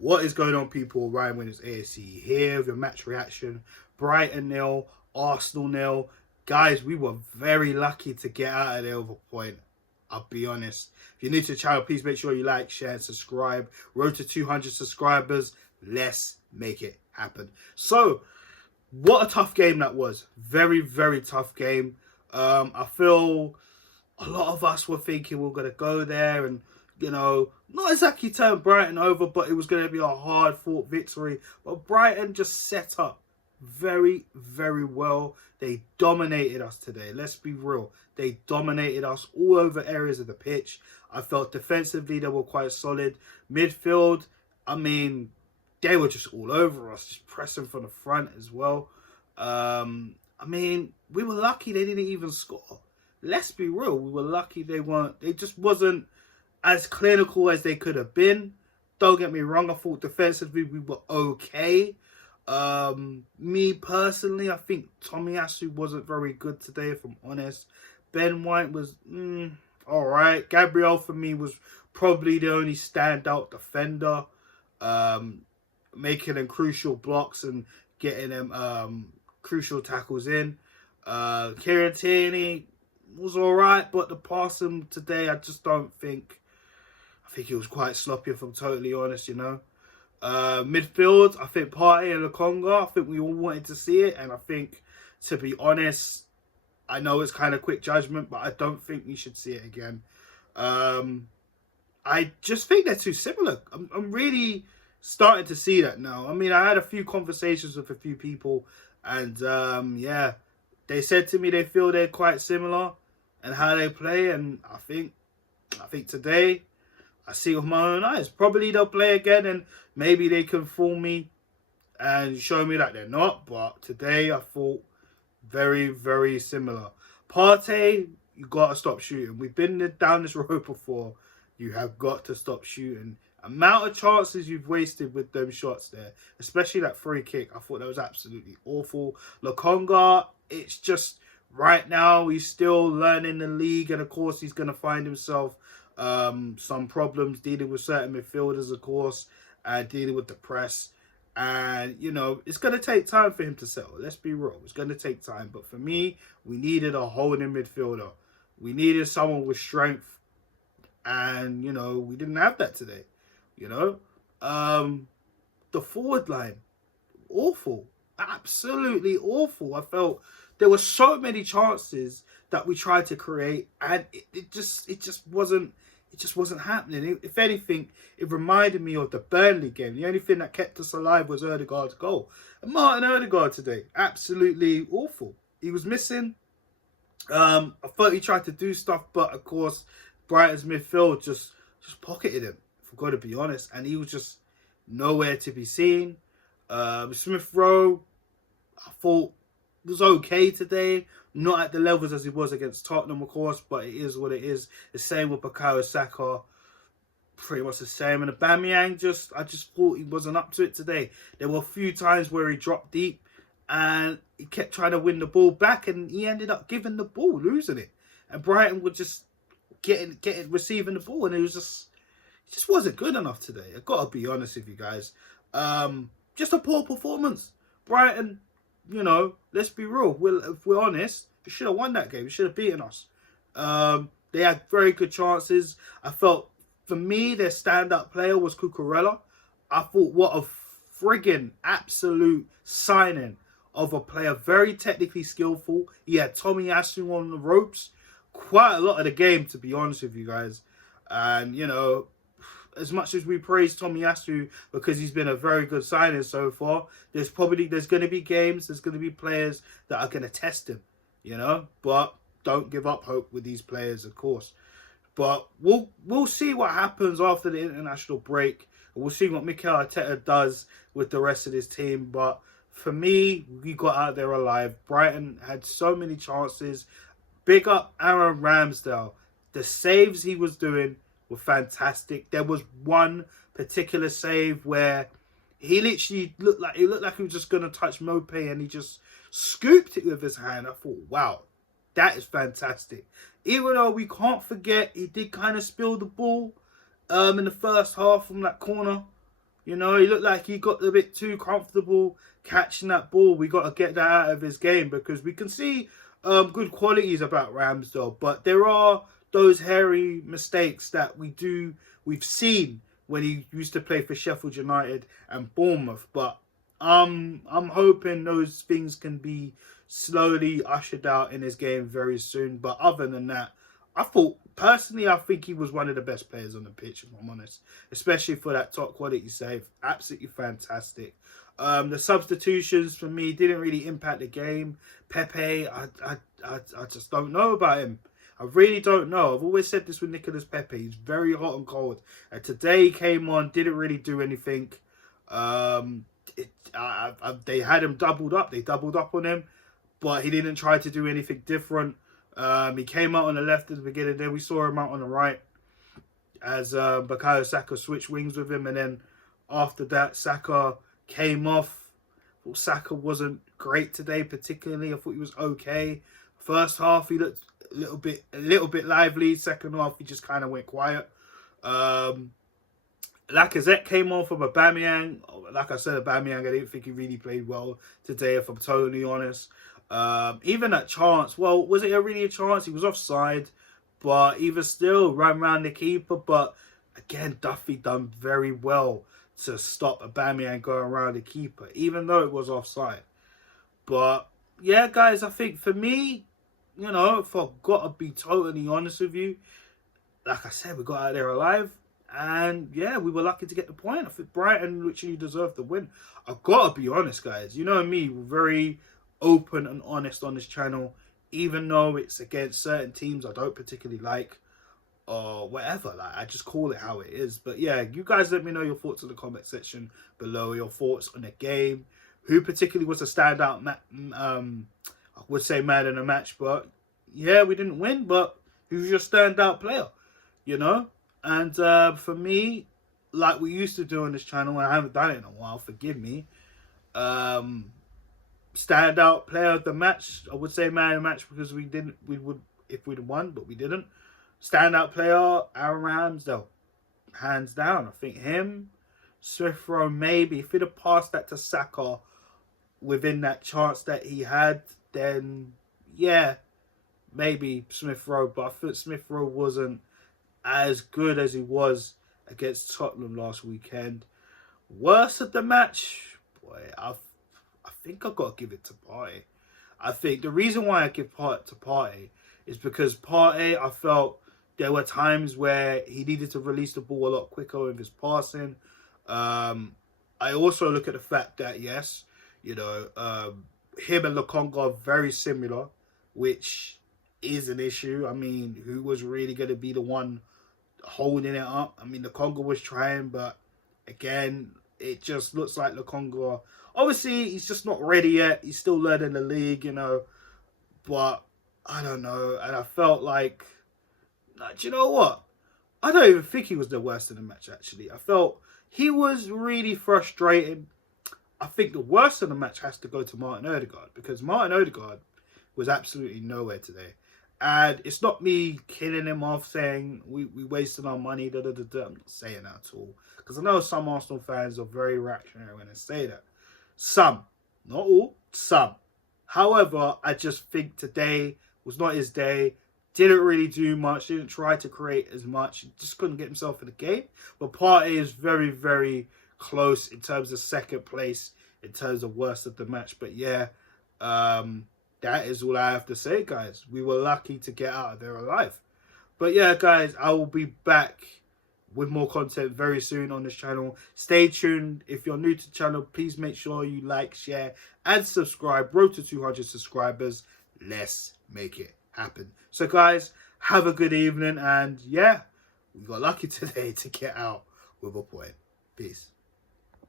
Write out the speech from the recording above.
What is going on, people? Ryan Winners ASC here with your match reaction. Brighton 0, Arsenal 0. Guys, we were very lucky to get out of there with a point. I'll be honest. If you're new to the channel, please make sure you like, share, and subscribe. Road to 200 subscribers. Let's make it happen. So, what a tough game that was. Very, very tough game. I feel a lot of us were thinking we were going to go there and, you know, not exactly turn Brighton over, but it was going to be a hard-fought victory. But Brighton just set up very, very well. They dominated us today. Let's be real. They dominated us all over areas of the pitch. I felt defensively they were quite solid. Midfield, I mean, they were just all over us, just pressing from the front as well. I mean, we were lucky they didn't even score. Let's be real. We were lucky they just wasn't as clinical as they could have been. Don't get me wrong, I thought defensively we were okay. Me personally, I think Tomiyasu wasn't very good today, if I'm honest. Ben White was alright. Gabriel for me was probably the only standout defender, making them crucial blocks and getting them crucial tackles in. Kieran Tierney was alright, but the passing today, I just don't think. I think it was quite sloppy, if I'm totally honest, you know. Midfield, I think Partey and Lokonga, I think we all wanted to see it. And I think, to be honest, I know it's kind of quick judgment, but I don't think we should see it again. I just think they're too similar. I'm really starting to see that now. I mean, I had a few conversations with a few people, and yeah, they said to me they feel they're quite similar and how they play. And I think today, I see with my own eyes. Probably they'll play again and maybe they can fool me and show me that they're not. But today I thought very, very similar. Partey, you got to stop shooting. We've been down this road before. You have got to stop shooting. Amount of chances you've wasted with them shots there. Especially that free kick. I thought that was absolutely awful. Lokonga, it's just right now he's still learning the league. And of course he's going to find himself some problems dealing with certain midfielders, of course, and dealing with the press. And, you know, it's going to take time for him to settle. Let's be real. It's going to take time. But for me, we needed a holding midfielder. We needed someone with strength. And, you know, we didn't have that today. You know, the forward line, awful. Absolutely awful. I felt there were so many chances that we tried to create, and it just wasn't happening. If anything, it reminded me of the Burnley game. The only thing that kept us alive was Odegaard's goal. And Martin Odegaard today, absolutely awful. He was missing. I thought he tried to do stuff, but of course, Brighton's midfield just pocketed him, if I've got to be honest, and he was just nowhere to be seen. Smith Rowe, I thought was okay today. Not at the levels as he was against Tottenham, of course, but it is what it is. The same with Bukayo Saka, pretty much the same. And Aubameyang, I just thought he wasn't up to it today. There were a few times where he dropped deep and he kept trying to win the ball back, and he ended up giving the ball, losing it. And Brighton were just receiving the ball, and it just wasn't good enough today. I've got to be honest with you guys. Just a poor performance. Brighton, you know, let's be real. If we're honest, we should have won that game. We should have beaten us. They had very good chances. I felt, for me, their stand-up player was Cucurella. I thought, what a friggin' absolute signing of a player. Very technically skillful. He had Tomiyasu on the ropes quite a lot of the game, to be honest with you guys. And, you know, as much as we praise Tomiyasu because he's been a very good signing so far, there's going to be games, there's going to be players that are going to test him, you know. But don't give up hope with these players, of course. But we'll see what happens after the international break. We'll see what Mikel Arteta does with the rest of his team. But for me, we got out there alive. Brighton had so many chances. Big up Aaron Ramsdale. The saves he was doing were fantastic. There was one particular save where he literally looked like he was just going to touch Mopé, and he just scooped it with his hand. I thought, wow, that is fantastic. Even though we can't forget, he did kind of spill the ball in the first half from that corner. You know, he looked like he got a bit too comfortable catching that ball. We got to get that out of his game, because we can see good qualities about Ramsdale, but there are those hairy mistakes that we've seen when he used to play for Sheffield United and Bournemouth. But I'm hoping those things can be slowly ushered out in his game very soon. But other than that, I think he was one of the best players on the pitch, if I'm honest, especially for that top quality save. Absolutely fantastic. The substitutions for me didn't really impact the game. Pepe, I just don't know about him. I really don't know. I've always said this with Nicolas Pepe. He's very hot and cold. And today he came on, didn't really do anything. They had him doubled up. They doubled up on him, but he didn't try to do anything different. He came out on the left at the beginning. Then we saw him out on the right as Bukayo Saka switched wings with him. And then after that, Saka came off. I thought Saka wasn't great today, particularly. I thought he was okay. First half, he looked a little bit lively. Second half, he just kind of went quiet. Lacazette came on from Aubameyang. Like I said, Aubameyang, I didn't think he really played well today, if I'm totally honest. Even that chance, well, was it really a chance? He was offside, but even still, ran around the keeper. But again, Duffy done very well to stop Aubameyang going around the keeper, even though it was offside. But yeah, guys, I think for me, you know, if I've got to be totally honest with you, like I said, we got out there alive. And yeah, we were lucky to get the point. I think Brighton literally deserved the win. I've got to be honest, guys. You know me, we're very open and honest on this channel. Even though it's against certain teams I don't particularly like or whatever. Like, I just call it how it is. But yeah, you guys let me know your thoughts in the comment section below. Your thoughts on the game. Who particularly was a standout, I would say man in the match. But yeah, we didn't win. But who's your standout player? You know? And for me, like we used to do on this channel, and I haven't done it in a while, forgive me. Standout player of the match, I would say man of the match, because we would if we'd won, but we didn't. Standout player, Aaron Ramsdale, hands down. I think him, Smith Rowe maybe. If he'd have passed that to Saka within that chance that he had, then yeah, maybe Smith Rowe. But I think Smith Rowe wasn't as good as he was against Tottenham last weekend. Worst of the match, boy, I think I've got to give it to Partey. I think the reason why I give part to Partey is because Partey, I felt there were times where he needed to release the ball a lot quicker with his passing. I also look at the fact that, yes, you know, him and Lokonga are very similar, which is an issue. I mean, who was really going to be the one holding it up? I mean, Lokonga was trying, but again, it just looks like Lokonga, obviously, he's just not ready yet. He's still learning the league, you know. But I don't know. And I felt like, do you know what? I don't even think he was the worst in the match, actually. I felt he was really frustrating. I think the worst of the match has to go to Martin Odegaard, because Martin Odegaard was absolutely nowhere today. And it's not me killing him off saying we wasted our money. I'm not saying that at all. Because I know some Arsenal fans are very reactionary when they say that. Some. Not all. Some. However, I just think today was not his day. Didn't really do much. Didn't try to create as much. Just couldn't get himself in the game. But Partey is very, very close in terms of second place. In terms of worst of the match. But yeah. That is all I have to say, guys. We were lucky to get out of there alive. But yeah, guys, I will be back with more content very soon on this channel. Stay tuned. If you're new to the channel, please make sure you like, share, and subscribe. Road to 200 subscribers. Let's make it happen. So, guys, have a good evening. And yeah, we got lucky today to get out with a point. Peace.